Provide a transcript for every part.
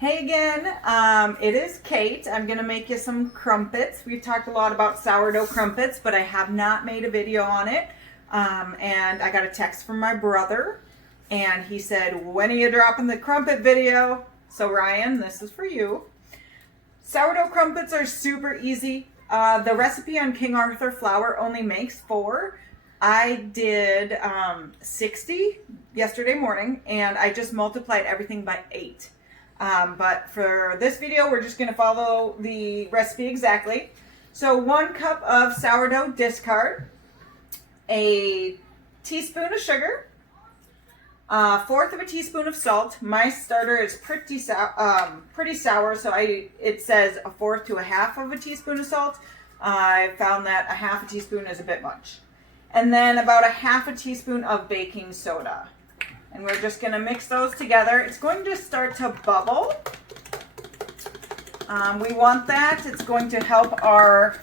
Hey again, it is Kate. I'm going to make you some crumpets. We've talked a lot about sourdough crumpets, but I have not made a video on it. And I got a text from my brother, and he said, when are you dropping the crumpet video? So Ryan, this is for you. Sourdough crumpets are super easy. The recipe on King Arthur flour only makes 4. I did 60 yesterday morning, and I just multiplied everything by 8. But for this video, we're just going to follow the recipe exactly. So 1 cup of sourdough discard, a teaspoon of sugar, 1/4 of a teaspoon of salt. My starter is pretty sour, so it says 1/4 to 1/2 of a teaspoon of salt. I found that 1/2 teaspoon is a bit much. And then about 1/2 teaspoon of baking soda. And we're just going to mix those together. It's going to start to bubble. We want that. It's going to help our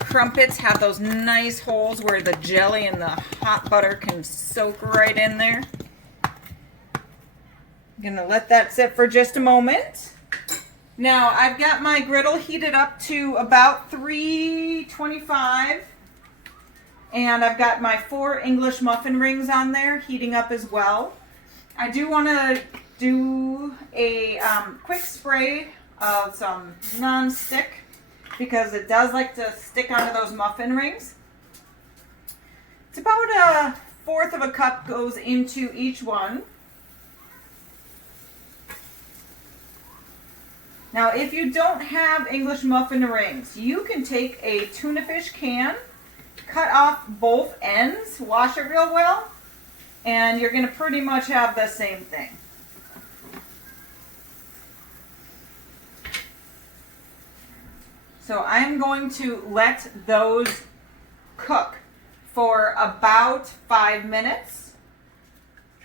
crumpets have those nice holes where the jelly and the hot butter can soak right in there. I'm going to let that sit for just a moment. Now, I've got my griddle heated up to about 325. And I've got my 4 English muffin rings on there heating up as well. I do want to do a quick spray of some non-stick because it does like to stick onto those muffin rings. It's about 1/4 of a cup goes into each one. Now, if you don't have English muffin rings, you can take a tuna fish can, cut off both ends, wash it real well, and you're going to pretty much have the same thing. So I'm going to let those cook for about 5 minutes.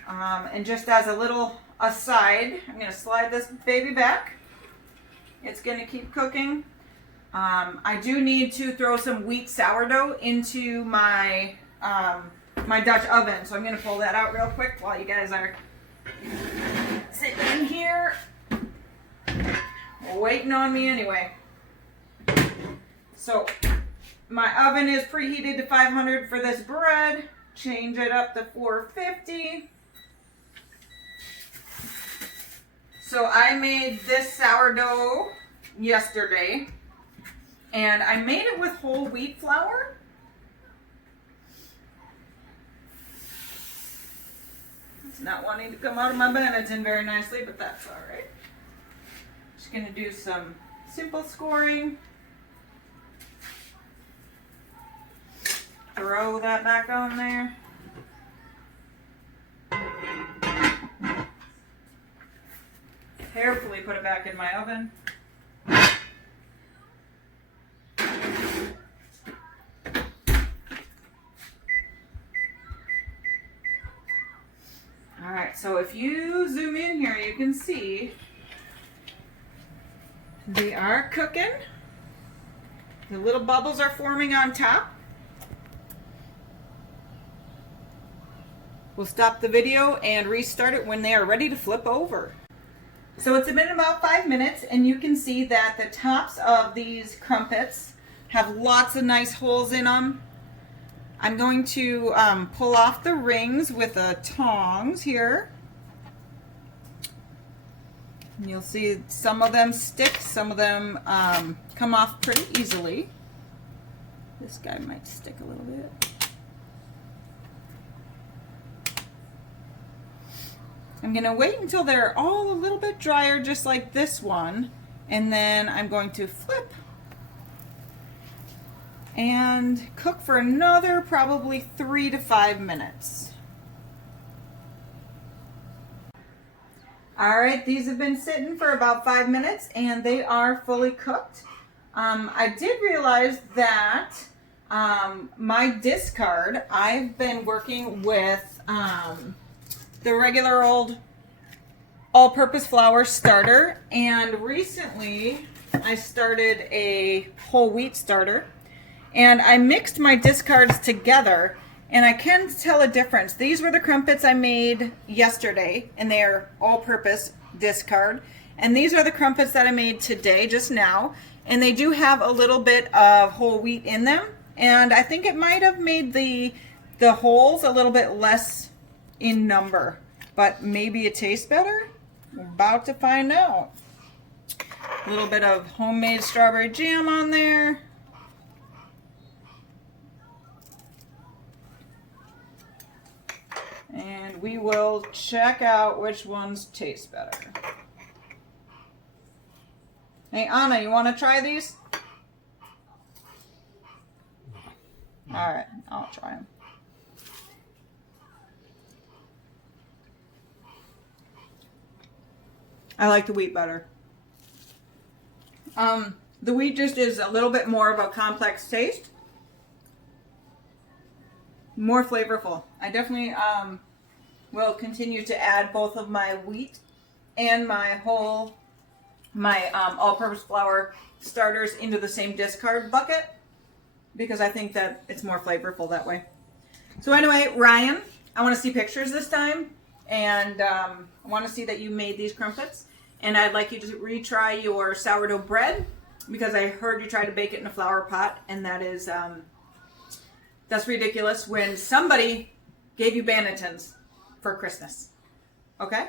And just as a little aside, I'm going to slide this baby back. It's going to keep cooking. I do need to throw some wheat sourdough into my my Dutch oven, so I'm going to pull that out real quick while you guys are sitting in here waiting on me anyway. So my oven is preheated to 500 for this bread. Change it up to 450. So I made this sourdough yesterday. And I made it with whole wheat flour. It's not wanting to come out of my Benetton very nicely, but that's all right. Just going to do some simple scoring. Throw that back on there. Carefully put it back in my oven. Alright, so if you zoom in here, you can see they are cooking. The little bubbles are forming on top. We'll stop the video and restart it when they are ready to flip over. So it's been about 5 minutes, and you can see that the tops of these crumpets have lots of nice holes in them. I'm going to pull off the rings with the tongs here. And you'll see some of them stick, some of them come off pretty easily. This guy might stick a little bit. I'm going to wait until they're all a little bit drier, just like this one, and then I'm going to flip and cook for another probably 3 to 5 minutes. All right, these have been sitting for about 5 minutes and they are fully cooked. I did realize that my discard, I've been working with the regular old all-purpose flour starter, and recently I started a whole wheat starter. And I mixed my discards together, and I can tell a difference. These were the crumpets I made yesterday, and they're all-purpose. discard. And these are the crumpets that I made today, just now. And they do have a little bit of whole wheat in them. And I think it might have made the holes a little bit less in number. But maybe it tastes better? We're about to find out. A little bit of homemade strawberry jam on there. And we will check out which ones taste better. Hey, Anna, you want to try these? All right, I'll try them. I like the wheat better. The wheat just is a little bit more of a complex taste. More flavorful. I definitely will continue to add both of my wheat and my all-purpose flour starters into the same discard bucket because I think that it's more flavorful that way. So anyway, Ryan, I want to see pictures this time, and I want to see that you made these crumpets, and I'd like you to retry your sourdough bread because I heard you try to bake it in a flower pot, and that is that's ridiculous when somebody gave you bannetons for Christmas. Okay?